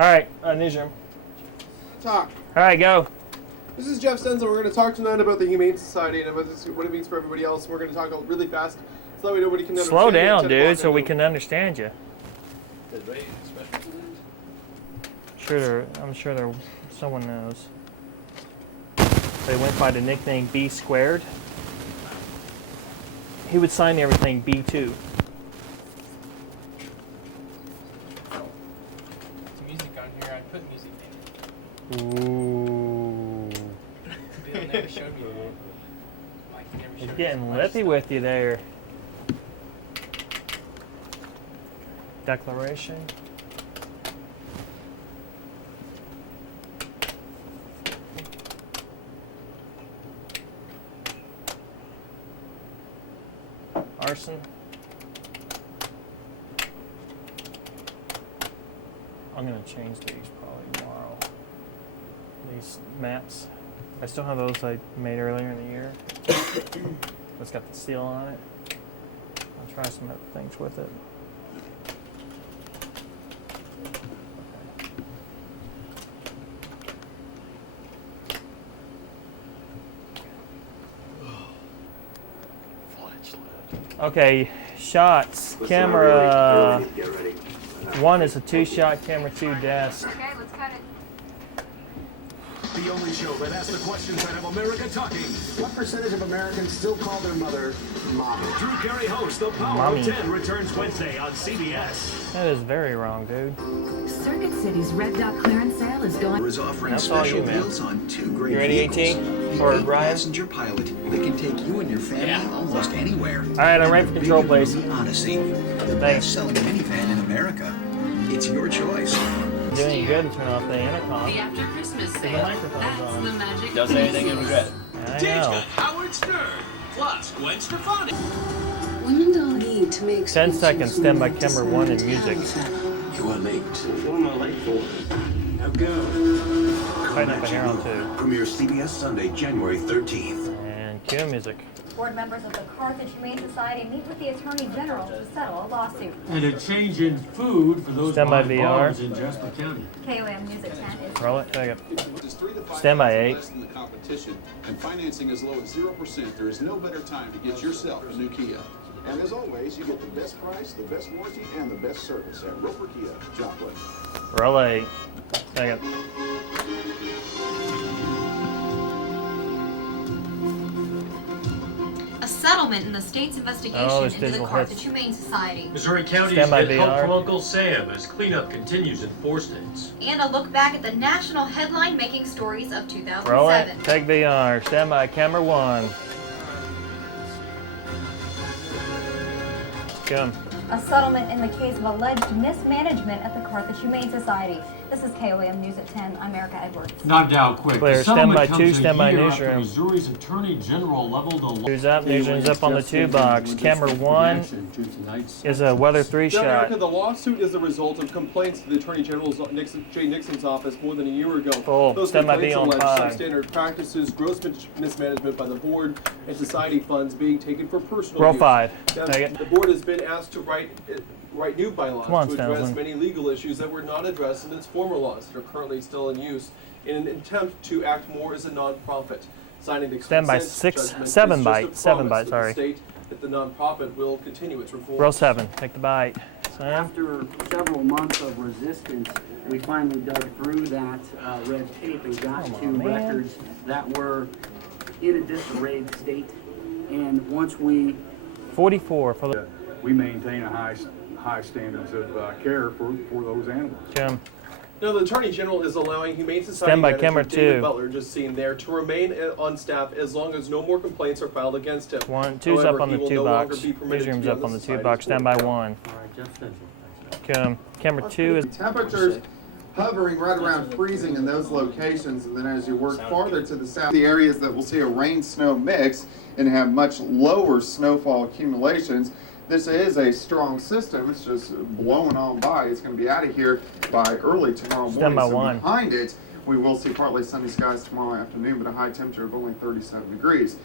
All right, newsroom. Talk. All right, go. This is Jeff Stenzel. We're going to talk tonight about the Humane Society and about what it means for everybody else. We're going to talk really fast so that way nobody can understand. Slow down, dude, so we can understand you. I'm sure someone knows. They went by the nickname B squared. He would sign everything B2. Music on here, I put music in. Ooh. Bill never showed me that. Mike never showed He's me getting some lippy stuff. with you there. Declaration. Arson. I'm going to change these probably tomorrow. These maps. I still have those I made earlier in the year. It's got the seal on it. I'll try some other things with it. Okay, shots. Camera 1 is a 2-shot, camera 2 desk. Okay, let's cut it. The only show that asks the questions that have America talking. What percentage of Americans still call their mother Mommy? Drew Carey hosts The Power Mommy. of 10 returns Wednesday on CBS. That is very wrong, dude. Circuit City's Red Dot clearance sale is going. Is offering That's all special you, man. deals on 2 great You ready, vehicles. AT? The Or 8 Ryan? passenger Pilot that can take you and your family almost anywhere. All right, I'm ready for control, please. The Odyssey, the Thanks. best-selling minivan in America. It's your choice. Doing good to turn off the intercom. The after Christmas The sale. microphone's That's on. the magic. Don't say anything and regret it. I Dave's know. got Howard Stern, plus Gwen Stefani. Women don't need to make 10 seconds, stand by camera 1 and music. You are late. What am I late for? Now go. Tighten up the hair on 2. Premiere CBS Sunday, January 13th. And cue music. Board members of the Carthage Humane Society meet with the Attorney General to settle a lawsuit. And a change in food for those Stand by behind VR. bars in Jasper County. KOM Music 10 is Roll it. Take it. Stand by 8. Less than the competition, and financing as low as 0%. There is no better time to get yourself a new Kia. And as always, you get the best price, the best warranty, and the best service at Roper Kia, Joplin. Roll 8. Take it. A settlement in the state's investigation Oh, it's into the digital Carthage hits. Humane Society. Missouri County Stand is by getting help VR. from Uncle Sam as cleanup continues in 4 states. And a look back at the national headline-making stories of 2007. Roll it. Take VR. Stand by camera 1. Come. a settlement in the case of alleged mismanagement at the Carthage Humane Society. This is KOAM News at 10. I'm Erica Edwards. Not now, quick. Clear. The Stand by settlement 2, comes a stand by year after newsroom. Missouri's Attorney General leveled a News up, newsroom's up on the 2 box. Camera 1 is a weather 3 Down shot. Erica, the lawsuit is the result of complaints to the Attorney General's Jay Nixon's office more than a year ago. Full. Those Stand by B complaints on allege 5. substandard practices, gross mismanagement by the board, and society funds being taken for personal Roll use. 5. Now, Take it. the board has been asked to write new bylaws Come on, to address Stanley. many legal issues that were not addressed in its former laws that are currently still in use in an attempt to act more as a nonprofit. Signing the Stand by consent 6, judgment 7 is bite, just a 7 promise bite, to the sorry. state that the nonprofit will continue its reform. Roll 7. Take the bite. Sam? After several months of resistance, we finally dug through that red tape and got Come to on, man. records that were in a disarrayed state. And once we 44 for the we maintain a high standards of care for those animals. Jim. Now, the Attorney General is allowing Humane Society Stand by manager camera David 2. Butler, just seen there, to remain on staff as long as no more complaints are filed against him. 1, 2's However, up on he the will 2 no longer box. be permitted to Newsroom's be up on the 2 Society's box. Stand by board. 1. all right, Jeff Spencer. Come. Camera 2 is Temperatures hovering right around freezing in those locations, and then as you work farther to the south, the areas that will see a rain-snow mix and have much lower snowfall accumulations. This is a strong system. It's just blowing on by. It's going to be out of here by early tomorrow Stand morning. by So 1. behind it, We will see partly sunny skies tomorrow afternoon, but a high temperature of only 37 degrees.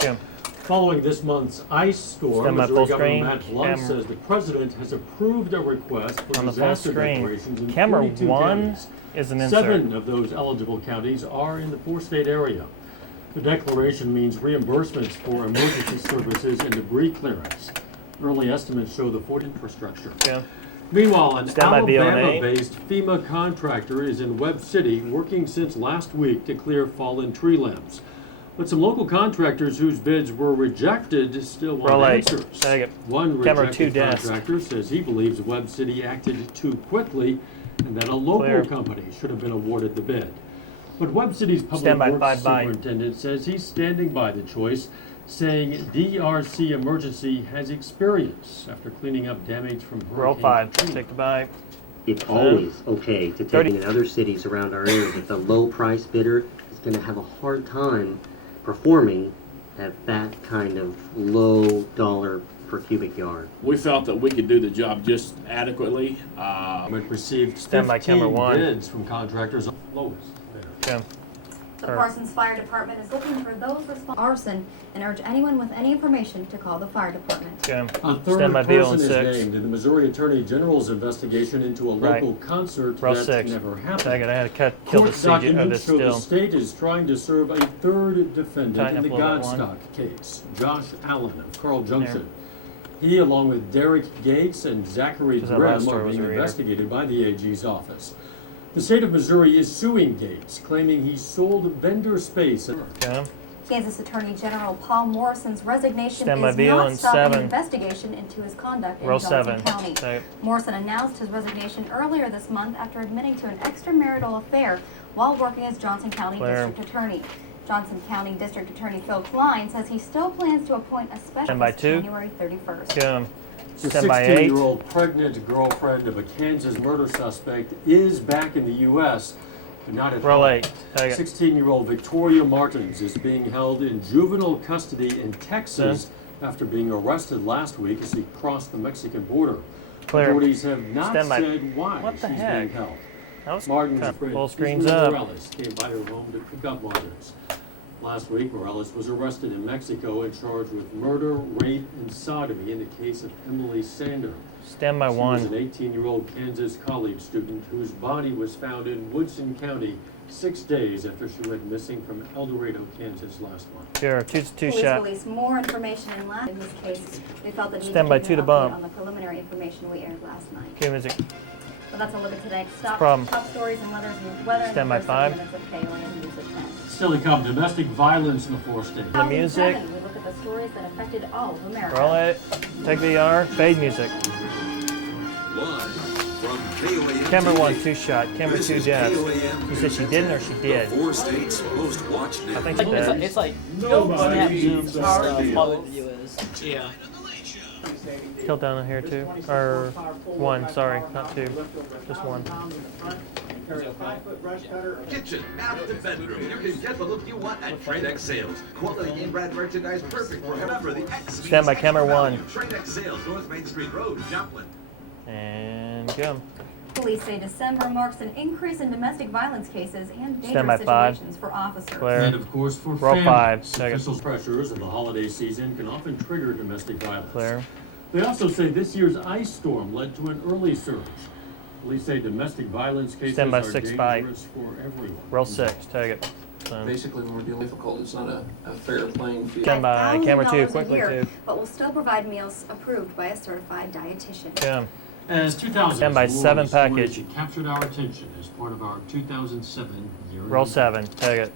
Jim. Following this month's ice storm, Stand by Missouri full Governor screen. Matt Blunt says the president has approved a request for On the full disaster screen. declarations in Camera 42 1 counties. is an insert. 7 of those eligible counties are in the 4-state area. The declaration means reimbursements for emergency services and debris clearance. Early estimates show the Ford infrastructure. Yeah. Meanwhile, an Stand by BLNA. Alabama-based FEMA contractor is in Webb City working since last week to clear fallen tree limbs. But some local contractors whose bids were rejected still want answers. Take it. One Camera rejected 2 desk. contractor says he believes Webb City acted too quickly and that a local Clear. company should have been awarded the bid. But Webb City's public Stand by, works 5 by. superintendent says he's standing by the choice, saying DRC Emergency has experience after cleaning up damage from Roll Hurricane 5. Katrina. Take the bye. It's always okay to 30. take in other cities around our area, but the low price bidder is going to have a hard time performing at that kind of low dollar per cubic yard. We felt that we could do the job just adequately. We received Stand by 15 camera 1. bids from contractors. Lowest bidder. Jim. The Parsons Fire Department is looking for those responsible for arson and urge anyone with any information to call the fire department. Jim. A third Stand by BL person on is 6. named in the Missouri Attorney General's investigation into a local concert Row that 6. never happened. Take it. I had to kill the Court CG of documents this show the still. state is trying to serve a third defendant Tighten in the up a little bit, Godstock case, Josh Allen of Carl Junction. He, along with Derek Gates and Zachary Because that last Grimm, story are was being a reader. investigated by the AG's office. The state of Missouri is suing Gates, claiming he sold vendor space. Okay. Kansas Attorney General Paul Morrison's resignation Stand by is BL not on stopping 7. the investigation into his conduct in Row Johnson 7. County. Take. Morrison announced his resignation earlier this month after admitting to an extramarital affair while working as Johnson County Clear. District Attorney. Johnson County District Attorney Phil Klein says he still plans to appoint a Stand by specialist 2. January 31st. Jim. The Stand by 8. 16-year-old pregnant girlfriend of a Kansas murder suspect is back in the U.S., but not at Roll home. 8. Take it. 16-year-old Victoria Martins is being held in juvenile custody in Texas after being arrested last week as she crossed the Mexican border. Clear. Authorities have not Stand by. said why What the she's heck? being held. That was Martin's cut. friend, Full screen's Ismael up. Morales, came by her home to pick up Martins. Last week, Morales was arrested in Mexico and charged with murder, rape, and sodomy in the case of Emily Sander. Stand by She was 1. an 18-year-old Kansas college student whose body was found in Woodson County 6 days after she went missing from El Dorado, Kansas last month. Here, 2 Police shot. released more information in this case. We felt the need Stand to by give 2 you to an update bump. on the preliminary information we aired last night. Cue music. But that's a look at today's Problem. top stories and weather in Stand the by first 5. 7 minutes of KOAM News at 10. Still to come, domestic violence in the 4 states. The music. 2007, we look at the stories that affected all of America. Roll it. Take VR. Fade music. Live from KOAM Camera TV. 1 2 shot. Camera This 2 is death. KOAM You said she didn't or she did? The 4 states most watched I think network. she did. It's like Nobody Zoom needs stuff. our All the view is. Yeah. Kill down here too. Or 1, sorry, not 2. Just 1. Kitchen, bath, and bedroom. You can get the look you want at Tradex Sales. Quality name brand merchandise perfect for whoever the X. Stand by camera 1. Tradex Sales, North Main Street Road, Joplin. And go. Police say December marks an increase in domestic violence cases and Stand by dangerous 5. situations for officers. Clear. And of course, for Roll families, 5. official pressures of the holiday season can often trigger domestic violence. Clear. They also say this year's ice storm led to an early surge. Police say domestic violence cases Stand by are 6 dangerous 5. for everyone. Roll 6. Take it. So. Basically, when we're dealing with difficult, it's not a fair playing field. Stand by camera 2. $1,000 a Quickly year, 2. but will still provide meals approved by a certified dietitian. Jim. As 2000 Stand by 7 package. captured our attention as part of our 2007 year. Roll 7. Take it.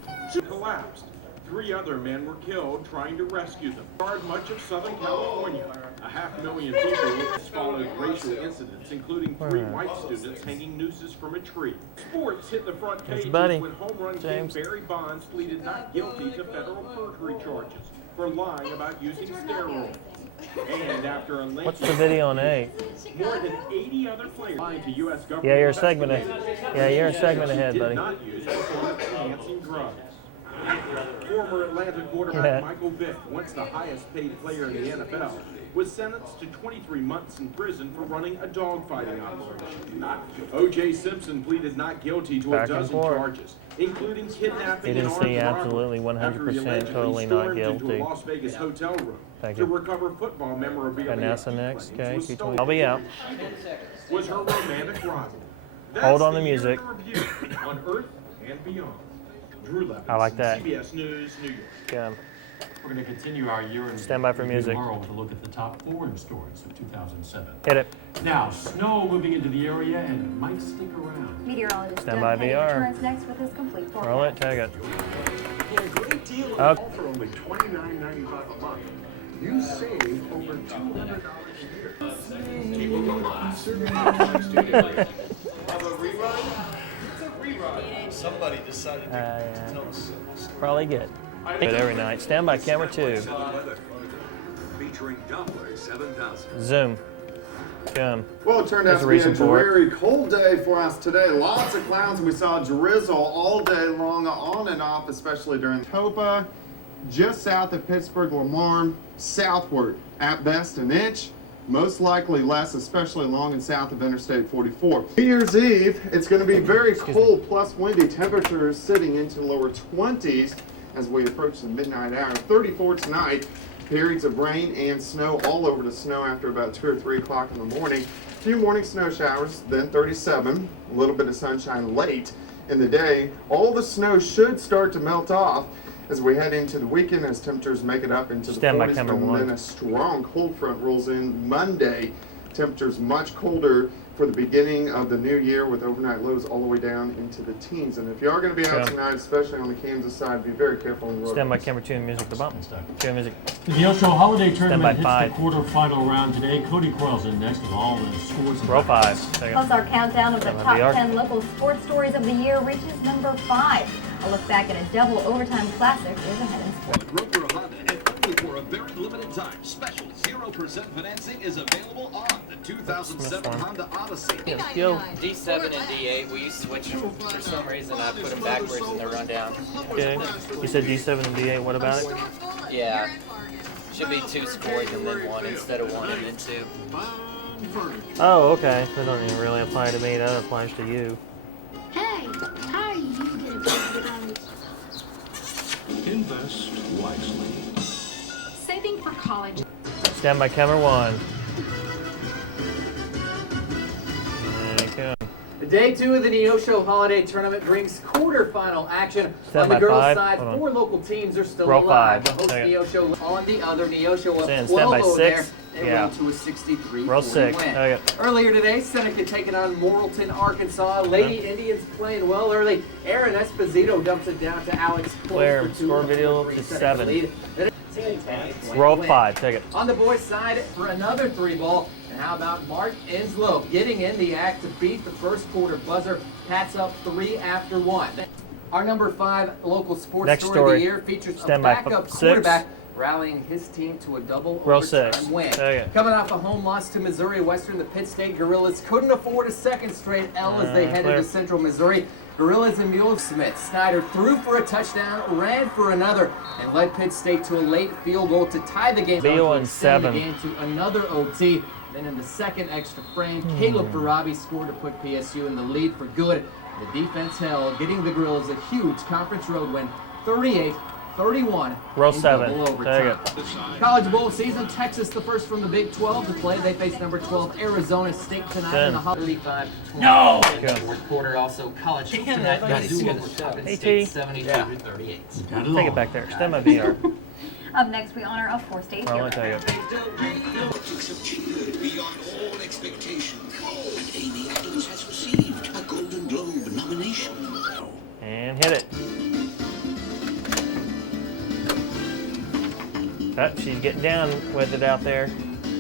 Collapsed. 3 other men were killed trying to rescue them. Much of Southern California. 500,000 people followed racial incidents, including 3 white students hanging nooses from a tree. Sports hit the front pages when home run king Barry Bonds pleaded not guilty to federal perjury charges for lying about using steroids. And after a lengthy What's the video on 8? more than 80 other players lied to U.S. government Yeah, you're a segment ahead. Yeah, you're a segment ahead, buddy. did not use performance-enhancing drugs. Former Atlanta quarterback Michael Vick, once the highest paid player in the NFL, was sentenced to 23 months in prison for running a dogfighting operation. O.J. Simpson pleaded not guilty to a dozen charges, including kidnapping and armed absolutely robbery, after he 100% allegedly totally not stormed into guilty. a Las Vegas hotel room Thank to you. recover football memorabilia. Vanessa next, he claims okay, was keep stolen. I'll be out. Was her romantic rival. Hold on That's the music. year in review on Earth and beyond. Drew Levinson, I like that. CBS News, New York. Yeah. We're going to continue our year in Stand by for review music. tomorrow with a look at the top foreign stories of 2007. Hit it. Now, snow moving into the area, and it might stick around. Meteorologist Stand Doug by Petty VR. returns next with his complete forecast. Roll it, tag it. For a great deal Okay. for only $29.95 a month. You save over $200 a year. Somebody decided to tell us. Probably good. Good every night. Stand by camera 2. Featuring Doppler 7000. Zoom. Come. Well, it turned out to be a very cold day for us today. Lots of clouds. We saw drizzle all day long, on and off, especially during Topa, just south of Pittsburgh, Lamar, southward. At best, an inch. Most likely less, especially along and south of Interstate 44. New Year's Eve, it's going to be very cold plus windy. Temperatures sitting into lower 20s as we approach the midnight hour. 34 tonight. Periods of rain and snow, all over the snow after about 2 or 3 o'clock in the morning. A few morning snow showers, then 37. A little bit of sunshine late in the day. All the snow should start to melt off as we head into the weekend, as temperatures make it up into the 40s, and then a strong cold front rolls in Monday. Temperatures much colder for the beginning of the new year, with overnight lows all the way down into the teens. And if you are going to be out tonight, especially on the Kansas side, be very careful on the road. Stand by camera 2 and music the bump. Cue music. The Neosho Holiday Tournament hits 5. the quarterfinal round today. Cody Quarles in next with all the scores. Roll 5. Plus, our countdown of the Stand by top VR. 10 local sports stories of the year reaches number 5. A look back at a double overtime classic is ahead in sports. Roper Honda, and only for a very limited time, special 0% financing is available on the 2007 Honda Odyssey. D7 and D8, we switch them. For some reason, I put them backwards in the rundown. Okay. You said D7 and D8. What about it? Yeah. Should be 2 scores and then 1 instead of 1 and then 2. Oh, okay. That doesn't even really apply to me. That applies to you. Hey, how are you going to Invest wisely. saving for college? Stand by camera 1. And come. Day 2 of the Neosho Holiday Tournament brings quarterfinal action. Stand On the by girls' 5. side, Hold on. 4 local teams are still Roll alive. 5. The host Second. Neosho on the other. Neosho up Stand 12 by over 6. there and Yeah. went to a 63 Roll 6. win. Okay. Earlier today, Seneca taking on Morrilton, Arkansas. Lady Indians playing well early. Aaron Esposito dumps it down to Alex Cole Clear. for 2. Score and video 4-3 to Seneca 7. lead. Then it's 10-10 Roll win. 5. Take it. On the boys' side for another 3 ball. And how about Mark Enslow getting in the act to beat the first quarter buzzer. Pats up 3 after 1. Our number 5 local sports Next story of story. the year features Stand a by backup 6. quarterback rallying his team to a double Roll overtime 6. win. Okay. Coming off a home loss to Missouri Western, the Pitt State Gorillas couldn't afford a second straight L as they headed clear. to Central Missouri. Gorillas and Mules Smith. Snyder threw for a touchdown, ran for another, and led Pitt State to a late field goal to tie the game. Beal to and extend the 7. game to another OT. Then in the second extra frame, Caleb Farabi scored to put PSU in the lead for good. The defense held, getting the Gorillas a huge conference road win, 38-31. Roll in 7. double Take overtime. it. College Bowl season, Texas the first from the Big 12 to play. They face number 12 Arizona State tonight in the 35-20. No! In the fourth quarter, also college hoops tonight. Mizzou over Coppin State 72-38. Take it back there. Stand by VR. Up next, we honor a 4-state Roll hero. it. Take it. Beyond all expectation. And Amy Adams has received a Golden Globe nomination. And hit it. Oh, she's getting down with it out there.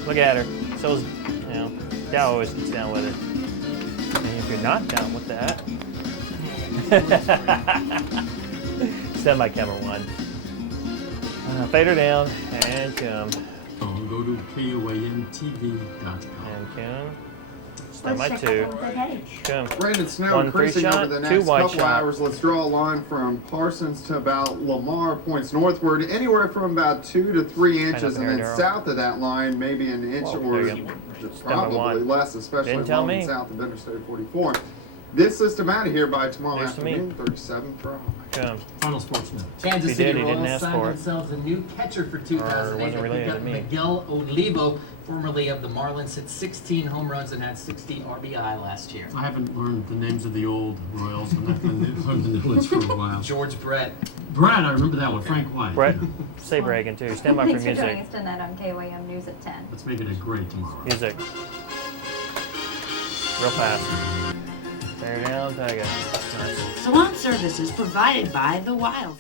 Look at her. So's, you know, Dow always gets down with it. And if you're not down with that, stand by camera 1. Fade her down and come. Go to KOANTV.com. And come. Stand by Let's check 2. out with Eddie. Boom. Rain and snow 1 increasing 3 shot, over the 2 next wide couple shot. hours. Let's draw a line from Parsons to about Lamar, points northward, anywhere from about 2 to 3 inches, and then Daryl. south of that line, maybe an inch Whoa, or there you go. probably 1. less, especially Didn't tell along me. south of Interstate 44. This system out of here by tomorrow News to me. afternoon, 37 for a high. Boom. Final sports note. Kansas He City did, he didn't Royals ask signed for it. themselves a new catcher for 2008. wasn't They related picked to up me. Miguel Olivo, formerly of the Marlins, hit 16 home runs and had 16 RBI last year. I haven't learned the names of the old Royals. I'm not going to learn the new ones for a while. George Brett. Brad, I remember that one. Frank White. Brett, say Reagan too. Stand by for Thanks for joining music. us tonight on KOAM News at 10. Let's make it a great tomorrow. Music. Real fast. Tear down, Tiger. Nice. Salon services provided by The Wild.